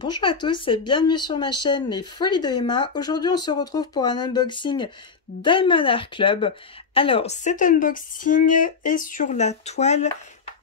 Bonjour à tous et bienvenue sur ma chaîne Les Folies de Emma. Aujourd'hui on se retrouve pour un unboxing Diamond Art Club. Alors cet unboxing est sur la toile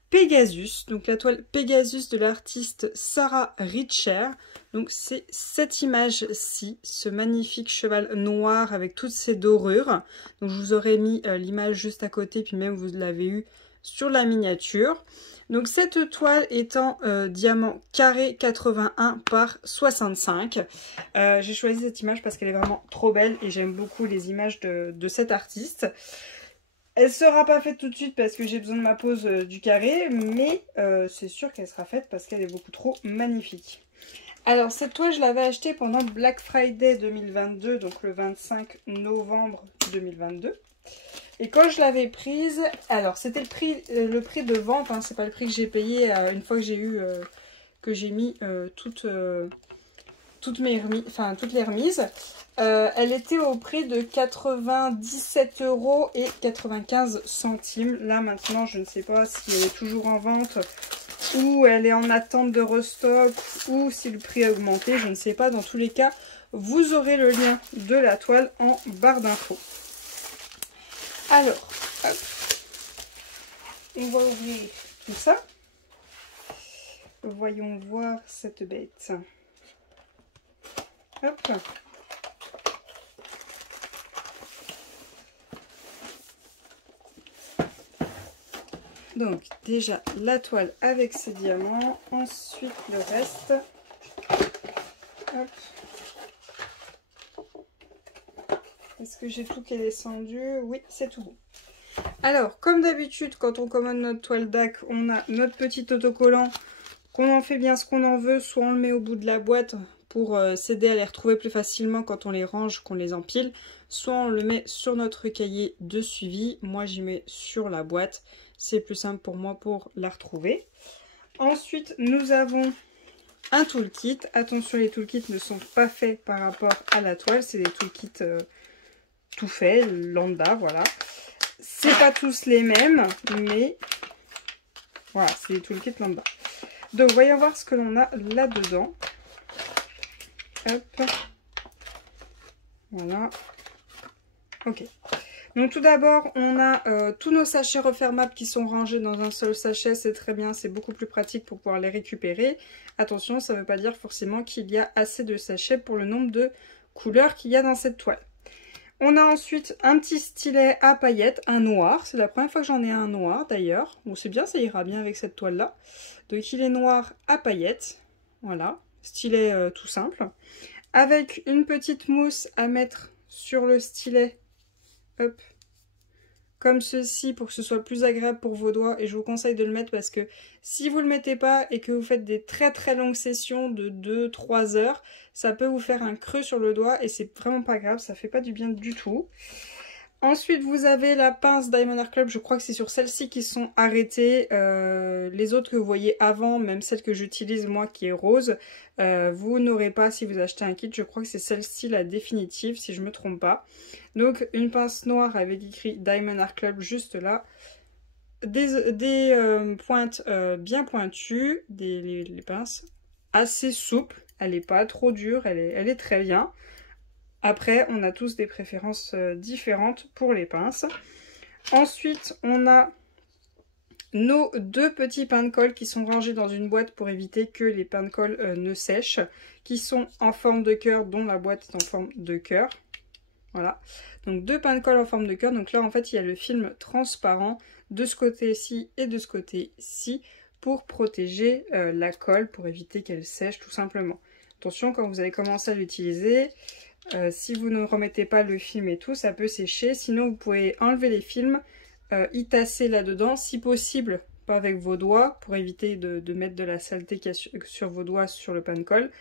Pegasus, donc la toile Pegasus de l'artiste Sarah Richer. Donc c'est cette image-ci, ce magnifique cheval noir avec toutes ses dorures. Donc je vous aurais mis l'image juste à côté, puis même vous l'avez eu sur la miniature. Donc cette toile est en diamant carré 81 par 65. J'ai choisi cette image parce qu'elle est vraiment trop belle et j'aime beaucoup les images de cet artiste. Elle sera pas faite tout de suite parce que j'ai besoin de ma pose du carré, mais c'est sûr qu'elle sera faite parce qu'elle est beaucoup trop magnifique. Alors cette toile je l'avais achetée pendant Black Friday 2022, donc le 25 novembre 2022. Et quand je l'avais prise, alors c'était le prix de vente, hein, c'est pas le prix que j'ai payé une fois que j'ai eu, que j'ai mis toutes les remises. Elle était au prix de 97,95 €. Là maintenant je ne sais pas si elle est toujours en vente ou elle est en attente de restock ou si le prix a augmenté, je ne sais pas. Dans tous les cas, vous aurez le lien de la toile en barre d'infos. Alors, hop, on va ouvrir tout ça. Voyons voir cette bête. Hop. Donc déjà la toile avec ses diamants, ensuite le reste. Hop. Est-ce que j'ai tout qui est descendu? Oui, c'est tout bon. Alors, comme d'habitude, quand on commande notre toile DAC, on a notre petit autocollant, qu'on en fait bien ce qu'on en veut, soit on le met au bout de la boîte pour s'aider à les retrouver plus facilement quand on les range, qu'on les empile, soit on le met sur notre cahier de suivi. Moi, j'y mets sur la boîte, c'est plus simple pour moi pour la retrouver. Ensuite, nous avons un toolkit. Attention, les toolkits ne sont pas faits par rapport à la toile, c'est des toolkits tout faits, lambda, voilà. C'est pas tous les mêmes, mais voilà, c'est des toolkits lambda. Donc, voyons voir ce que l'on a là-dedans. Hop. Voilà. Ok. Donc, tout d'abord, on a tous nos sachets refermables qui sont rangés dans un seul sachet. C'est très bien, c'est beaucoup plus pratique pour pouvoir les récupérer. Attention, ça ne veut pas dire forcément qu'il y a assez de sachets pour le nombre de couleurs qu'il y a dans cette toile. On a ensuite un petit stylet à paillettes, un noir. C'est la première fois que j'en ai un noir d'ailleurs. Bon, c'est bien, ça ira bien avec cette toile-là. Donc il est noir à paillettes. Voilà, stylet tout simple. Avec une petite mousse à mettre sur le stylet. Hop. Comme ceci pour que ce soit plus agréable pour vos doigts. Et je vous conseille de le mettre parce que si vous ne le mettez pas et que vous faites des très longues sessions de 2-3 heures, ça peut vous faire un creux sur le doigt et c'est vraiment pas grave, ça fait pas du bien du tout. Ensuite, vous avez la pince Diamond Art Club, je crois que c'est sur celle-ci qui sont arrêtées. Les autres que vous voyez avant, même celle que j'utilise moi qui est rose, vous n'aurez pas si vous achetez un kit. Je crois que c'est celle-ci la définitive si je ne me trompe pas. Donc une pince noire avec écrit Diamond Art Club juste là. Des pointes bien pointues, les pinces assez souples. Elle n'est pas trop dure, elle est très bien. Après, on a tous des préférences différentes pour les pinces. Ensuite, on a nos deux petits pains de colle qui sont rangés dans une boîte pour éviter que les pains de colle ne sèchent, qui sont en forme de cœur, dont la boîte est en forme de cœur. Voilà, donc deux pains de colle en forme de cœur. Donc là, en fait, il y a le film transparent de ce côté-ci et de ce côté-ci pour protéger la colle, pour éviter qu'elle sèche tout simplement. Attention, quand vous allez commencer à l'utiliser, si vous ne remettez pas le film et tout, ça peut sécher. Sinon, vous pouvez enlever les films, y tasser là-dedans, si possible, pas avec vos doigts, pour éviter de mettre de la saleté qu'il y a sur vos doigts sur le pain de colle.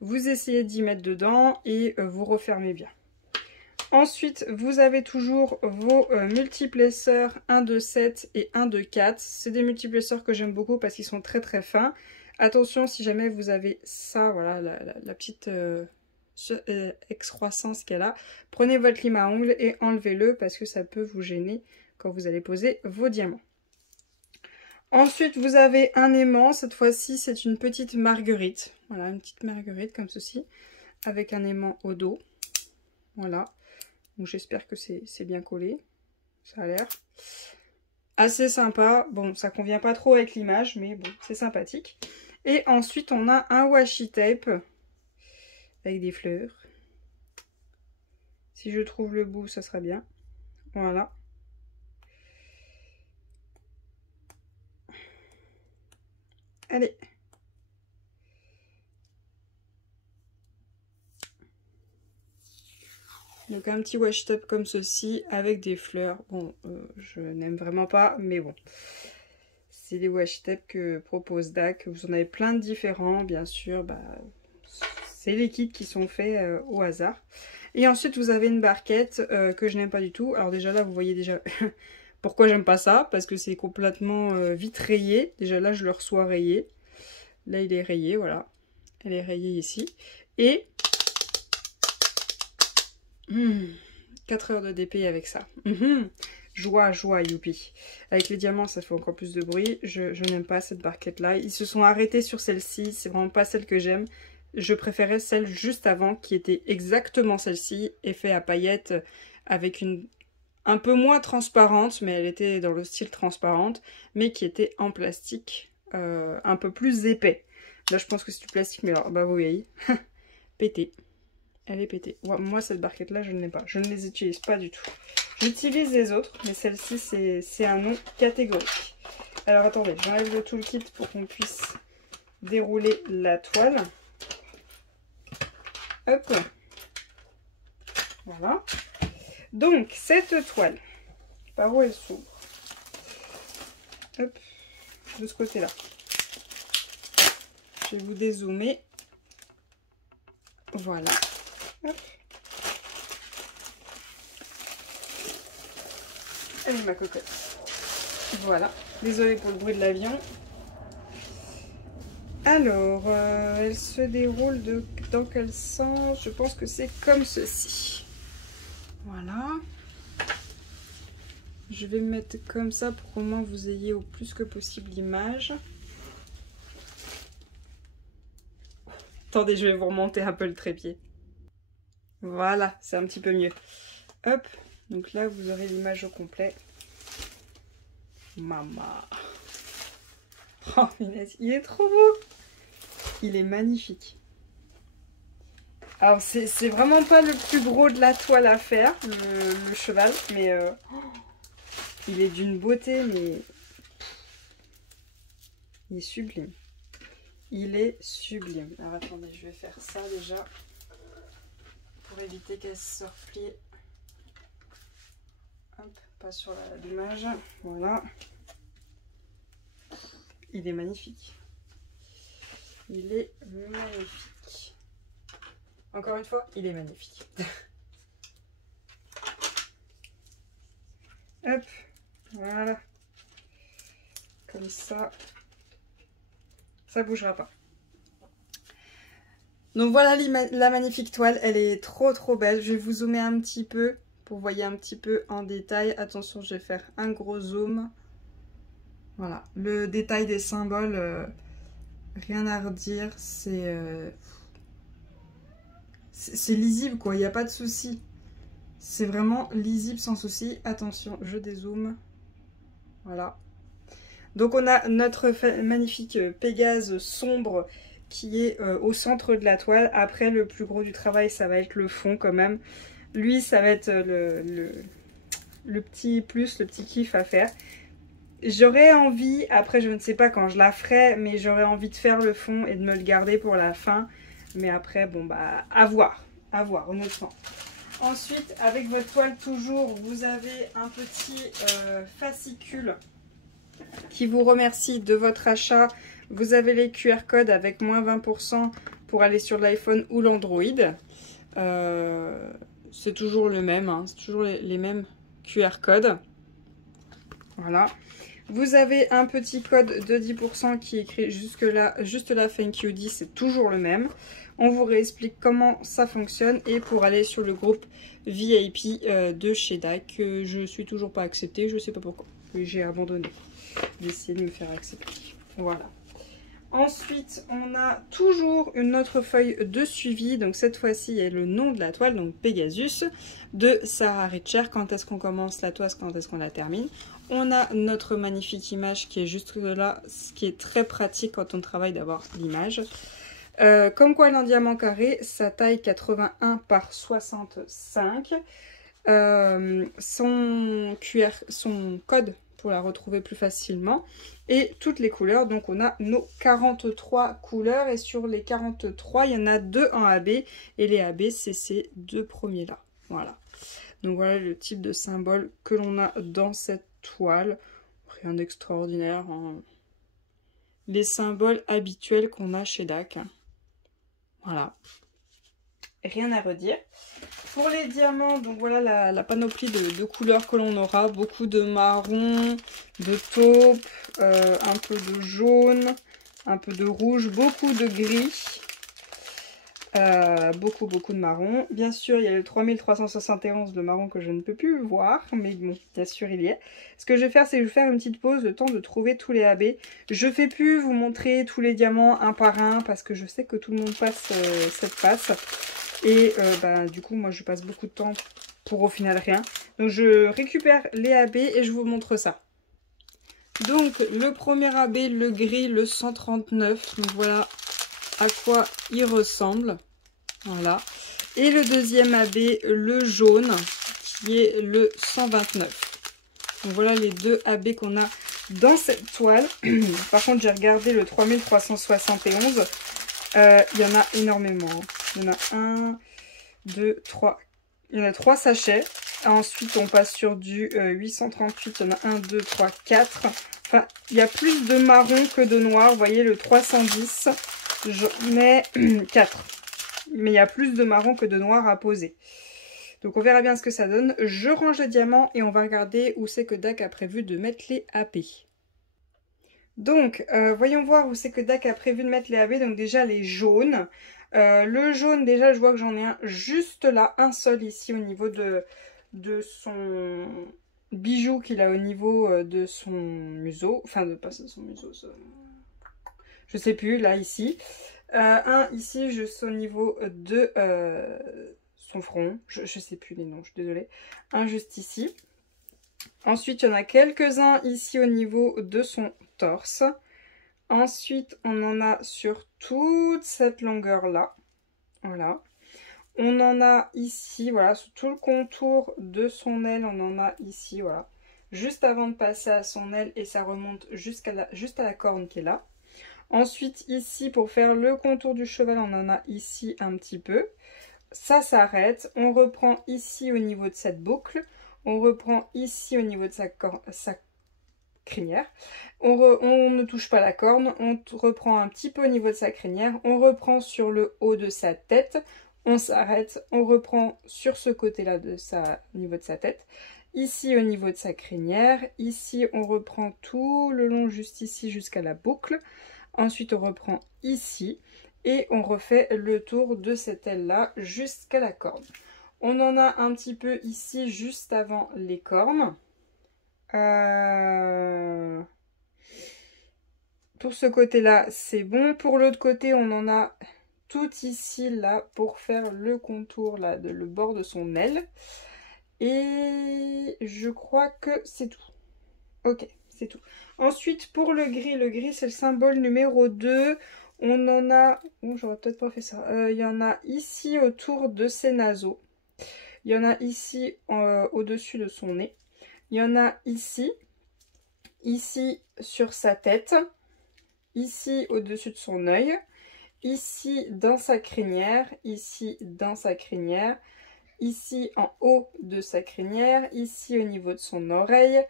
Vous essayez d'y mettre dedans et vous refermez bien. Ensuite, vous avez toujours vos multiplesseurs 1 de 7 et 1 de 4. C'est des multiplesseurs que j'aime beaucoup parce qu'ils sont très fins. Attention, si jamais vous avez ça, voilà, la petite excroissance qu'elle a, prenez votre lime à ongles et enlevez-le parce que ça peut vous gêner quand vous allez poser vos diamants. Ensuite, vous avez un aimant. Cette fois-ci, c'est une petite marguerite. Voilà, une petite marguerite comme ceci, avec un aimant au dos. Voilà. Donc, j'espère que c'est bien collé. Ça a l'air assez sympa. Bon, ça convient pas trop avec l'image, mais bon, c'est sympathique. Et ensuite, on a un washi tape avec des fleurs. Si je trouve le bout, ça sera bien. Voilà. Allez. Donc un petit washi tape comme ceci avec des fleurs. Bon, je n'aime vraiment pas, mais bon. C'est les washi tape que propose DAC. Vous en avez plein de différents, bien sûr. Bah, c'est les kits qui sont faits au hasard. Et ensuite, vous avez une barquette que je n'aime pas du tout. Alors déjà là, vous voyez déjà pourquoi j'aime pas ça. Parce que c'est complètement vite rayé. Déjà là, je le reçois rayé. Là, il est rayé, voilà. Elle est rayée ici. Et 4 heures de DP avec ça. Joie, joie, youpi. Avec les diamants, ça fait encore plus de bruit. Je n'aime pas cette barquette-là. Ils se sont arrêtés sur celle-ci. C'est vraiment pas celle que j'aime. Je préférais celle juste avant, qui était exactement celle-ci, effet à paillettes, avec une un peu moins transparente, mais elle était dans le style transparente, mais qui était en plastique. Un peu plus épais. Là, je pense que c'est du plastique, mais alors, bah vous voyez, pété. Elle est pétée. Ouais, moi, cette barquette-là, je ne l'ai pas. Je ne les utilise pas du tout. J'utilise les autres, mais celle-ci, c'est un nom catégorique. Alors, attendez, j'enlève le toolkit pour qu'on puisse dérouler la toile. Hop. Voilà. Donc, cette toile, par où elle s'ouvre? Hop. De ce côté-là. Je vais vous dézoomer. Voilà. Hop. Elle est ma cocotte. Voilà. Désolée pour le bruit de l'avion. Alors, elle se déroule dans quel sens? Je pense que c'est comme ceci. Voilà. Je vais me mettre comme ça pour qu'au moins vous ayez au plus que possible l'image. Attendez, je vais vous remonter un peu le trépied. Voilà, c'est un petit peu mieux. Hop, donc là vous aurez l'image au complet. Maman. Oh, il est trop beau. Il est magnifique. Alors, c'est vraiment pas le plus gros de la toile à faire, le cheval, mais il est d'une beauté, mais il est sublime. Il est sublime. Alors, attendez, je vais faire ça déjà pour éviter qu'elle se replie. Hop, pas sur l'image. Voilà. Il est magnifique. Il est magnifique. Encore une fois, il est magnifique. Hop, voilà. Comme ça. Ça bougera pas. Donc voilà la magnifique toile. Elle est trop trop belle. Je vais vous zoomer un petit peu pour vous voyez un petit peu en détail. Attention, je vais faire un gros zoom. Voilà. Le détail des symboles, rien à redire. C'est lisible quoi. Il n'y a pas de souci. C'est vraiment lisible sans souci. Attention, je dézoome. Voilà. Donc on a notre magnifique Pégase sombre qui est au centre de la toile. Après, le plus gros du travail, ça va être le fond quand même. Lui, ça va être le petit plus, le petit kiff à faire. J'aurais envie, après je ne sais pas quand je la ferai, mais j'aurais envie de faire le fond et de me le garder pour la fin. Mais après, bon bah, à voir honnêtement. Ensuite, avec votre toile toujours, vous avez un petit fascicule qui vous remercie de votre achat. Vous avez les QR codes avec moins 20% pour aller sur l'iPhone ou l'Android. C'est toujours le même, hein, c'est toujours les mêmes QR codes. Voilà. Vous avez un petit code de 10% qui est écrit juste là, Thank You 10, c'est toujours le même. On vous réexplique comment ça fonctionne et pour aller sur le groupe VIP de chez DAC, que je suis toujours pas acceptée, je sais pas pourquoi, j'ai abandonné. d'essayer de me faire accepter. Voilà. Ensuite, on a toujours une autre feuille de suivi. Donc cette fois-ci, il y a le nom de la toile, donc Pegasus, de Sarah Richer. Quand est-ce qu'on commence la toile, quand est-ce qu'on la termine. On a notre magnifique image qui est juste là, ce qui est très pratique quand on travaille d'avoir l'image. Comme quoi, en diamant carré, sa taille 81 par 65. Son code pour la retrouver plus facilement et toutes les couleurs. Donc on a nos 43 couleurs et sur les 43 il y en a 2 en AB et les AB c'est ces 2 premiers là. Voilà, donc voilà le type de symbole que l'on a dans cette toile. Rien d'extraordinaire, hein. Les symboles habituels qu'on a chez DAC. Voilà, rien à redire. Pour les diamants, donc voilà la panoplie de couleurs que l'on aura. Beaucoup de marron, de taupe, un peu de jaune, un peu de rouge, beaucoup de gris, beaucoup de marron. Bien sûr, il y a le 3371 de marron que je ne peux plus voir, mais bon, bien sûr, il y est. Ce que je vais faire, c'est que je vais faire une petite pause, le temps de trouver tous les AB. Je ne fais plus vous montrer tous les diamants un par un, parce que je sais que tout le monde passe cette passe. Et du coup, moi, je passe beaucoup de temps pour au final rien. Donc, je récupère les AB et je vous montre ça. Donc, le premier AB, le gris, le 139. Donc, voilà à quoi il ressemble. Voilà. Et le deuxième AB, le jaune, qui est le 129. Donc, voilà les deux AB qu'on a dans cette toile. Par contre, j'ai regardé le 3371. Il y en a énormément. Il y en a 1, 2, 3. Il y en a 3 sachets. Ensuite, on passe sur du 838. Il y en a 1, 2, 3, 4. Enfin, il y a plus de marron que de noir. Vous voyez, le 310, j'en ai 4. Mais il y a plus de marron que de noir à poser. Donc, on verra bien ce que ça donne. Je range les diamants et on va regarder où c'est que DAC a prévu de mettre les AP. Donc, voyons voir où c'est que DAC a prévu de mettre les AB. Donc déjà, les jaunes. Le jaune, déjà, je vois que j'en ai un juste là. Un seul ici au niveau de son bijou qu'il a au niveau de son museau. Enfin, pas son museau. Je sais plus, là, ici. Un ici, juste au niveau de son front. Je sais plus les noms, je suis désolée. Un juste ici. Ensuite, il y en a quelques-uns ici au niveau de son torse. Ensuite, on en a sur toute cette longueur-là. Voilà. On en a ici, voilà, sur tout le contour de son aile, on en a ici, voilà. Juste avant de passer à son aile et ça remonte juste à la corne qui est là. Ensuite, ici, pour faire le contour du cheval, on en a ici un petit peu. Ça s'arrête. On reprend ici au niveau de cette boucle. On reprend ici au niveau de sa crinière. On ne touche pas la corne. On reprend un petit peu au niveau de sa crinière. On reprend sur le haut de sa tête. On s'arrête. On reprend sur ce côté-là au niveau de sa tête. Ici au niveau de sa crinière. Ici, on reprend tout le long juste ici jusqu'à la boucle. Ensuite, on reprend ici. Et on refait le tour de cette aile-là jusqu'à la corne. On en a un petit peu ici juste avant les cornes. Pour ce côté-là, c'est bon. Pour l'autre côté, on en a tout ici, là, pour faire le contour, là, le bord de son aile. Et je crois que c'est tout. Ok, c'est tout. Ensuite, pour le gris, c'est le symbole numéro 2. On en a... Oh, j'aurais peut-être pas fait ça. Il y en a ici autour de ses naseaux. Il y en a ici au-dessus de son nez. Il y en a ici. Ici sur sa tête. Ici au-dessus de son œil. Ici dans sa crinière. Ici dans sa crinière. Ici en haut de sa crinière. Ici au niveau de son oreille.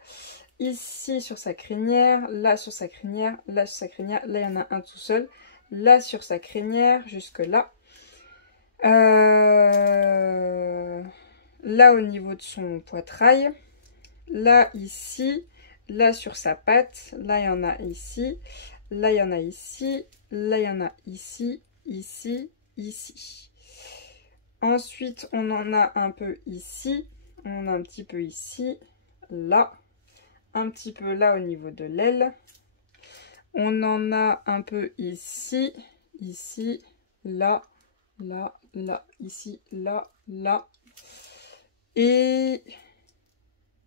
Ici sur sa crinière. Là sur sa crinière. Là sur sa crinière. Là il y en a un tout seul. Là sur sa crinière, jusque là. Là au niveau de son poitrail. Là ici. Là sur sa patte. Là il y en a ici. Là il y en a ici. Là il y en a ici. Ici. Ici. Ensuite on en a un peu ici. On en a un petit peu ici. Là. un petit peu là au niveau de l'aile. On en a un peu ici, ici, là, là, là, ici, là, là. Et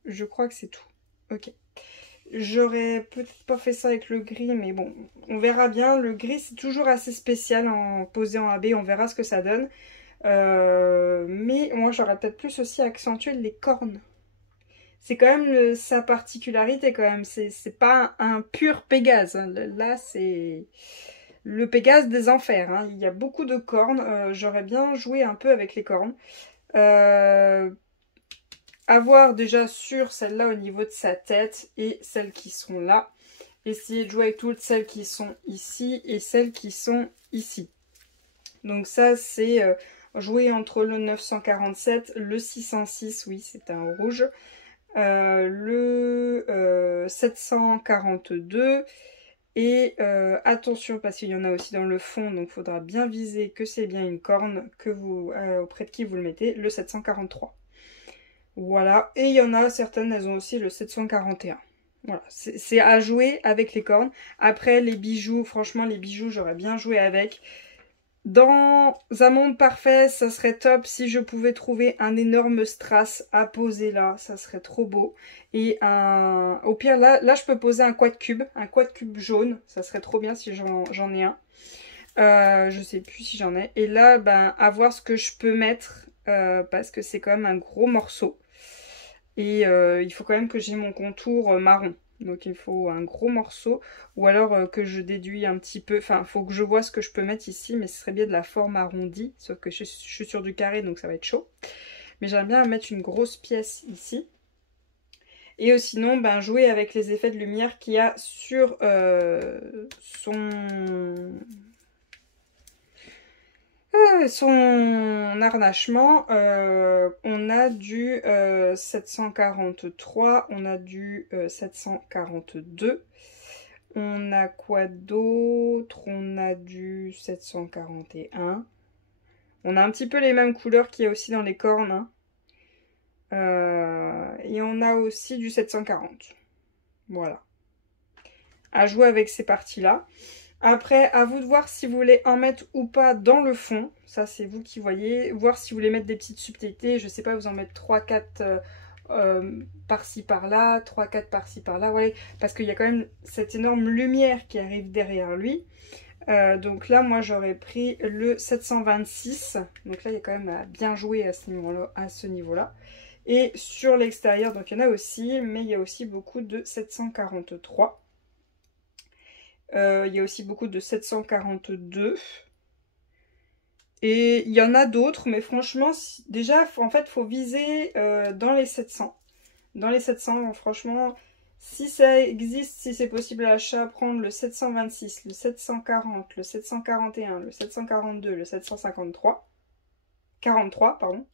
je crois que c'est tout. Ok. J'aurais peut-être pas fait ça avec le gris, mais bon, on verra bien. Le gris, c'est toujours assez spécial en posé en AB, on verra ce que ça donne. Mais moi, j'aurais peut-être plus aussi accentué les cornes. C'est quand même sa particularité, quand même. C'est pas un pur Pégase. Hein. Là, c'est le Pégase des enfers. Hein. Il y a beaucoup de cornes. J'aurais bien joué un peu avec les cornes. À voir déjà sur celle-là au niveau de sa tête et celles qui sont là. Essayer de jouer avec toutes celles qui sont ici et celles qui sont ici. Donc ça c'est jouer entre le 947, le 606, oui c'est un rouge, le 742 et attention parce qu'il y en a aussi dans le fond donc il faudra bien viser que c'est bien une corne que vous, auprès de qui vous le mettez, le 743. Voilà, et il y en a certaines, elles ont aussi le 741. Voilà, c'est à jouer avec les cornes. Après, les bijoux, franchement, les bijoux, j'aurais bien joué avec. Dans un monde parfait, ça serait top si je pouvais trouver un énorme strass à poser là. Ça serait trop beau. Et au pire, là, je peux poser un quad cube jaune. Ça serait trop bien si j'en ai un. Je sais plus si j'en ai. Et là, ben, à voir ce que je peux mettre. Parce que c'est quand même un gros morceau. Et il faut quand même que j'ai mon contour marron. Donc il faut un gros morceau. Ou alors que je déduis un petit peu. Enfin, il faut que je vois ce que je peux mettre ici. Mais ce serait bien de la forme arrondie. Sauf que je suis sur du carré, donc ça va être chaud. Mais j'aimerais bien mettre une grosse pièce ici. Et sinon, ben, jouer avec les effets de lumière qu'il y a sur son harnachement. On a du 743, on a du 742. On a quoi d'autre? On a du 741. On a un petit peu les mêmes couleurs qu'il y a aussi dans les cornes. Hein. Et on a aussi du 740. Voilà. À jouer avec ces parties-là. Après, à vous de voir si vous voulez en mettre ou pas dans le fond. Ça, c'est vous qui voyez. Voir si vous voulez mettre des petites subtilités. Je sais pas, vous en mettre 3-4 par-ci par-là, 3-4 par-ci par-là. Ouais, parce qu'il y a quand même cette énorme lumière qui arrive derrière lui. Donc là, moi, j'aurais pris le 726. Donc là, il y a quand même à bien jouer à ce niveau-là. Et sur l'extérieur, donc il y en a aussi, mais il y a aussi beaucoup de 743. Il y a aussi beaucoup de 742. Et il y en a d'autres, mais franchement, déjà, en fait, il faut viser dans les 700. Dans les 700, franchement, si ça existe, si c'est possible à l'achat, prendre le 726, le 740, le 741, le 742, le 753. 43, pardon.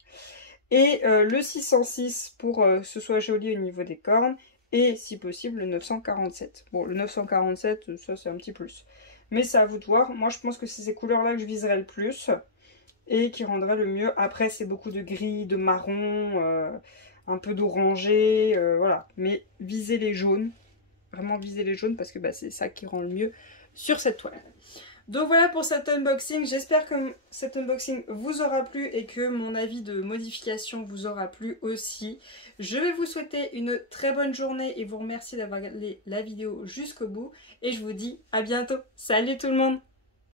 Et le 606 pour que ce soit joli au niveau des cornes. Et si possible le 947. Bon, le 947, ça c'est un petit plus. Mais c'est à vous de voir. Moi je pense que c'est ces couleurs-là que je viserais le plus. Et qui rendraient le mieux. Après c'est beaucoup de gris, de marron, un peu d'orangé. Voilà. Mais visez les jaunes. Vraiment visez les jaunes parce que bah, c'est ça qui rend le mieux sur cette toile. Donc voilà pour cet unboxing, j'espère que cet unboxing vous aura plu et que mon avis de modification vous aura plu aussi. Je vais vous souhaiter une très bonne journée et vous remercier d'avoir regardé la vidéo jusqu'au bout. Et je vous dis à bientôt. Salut tout le monde!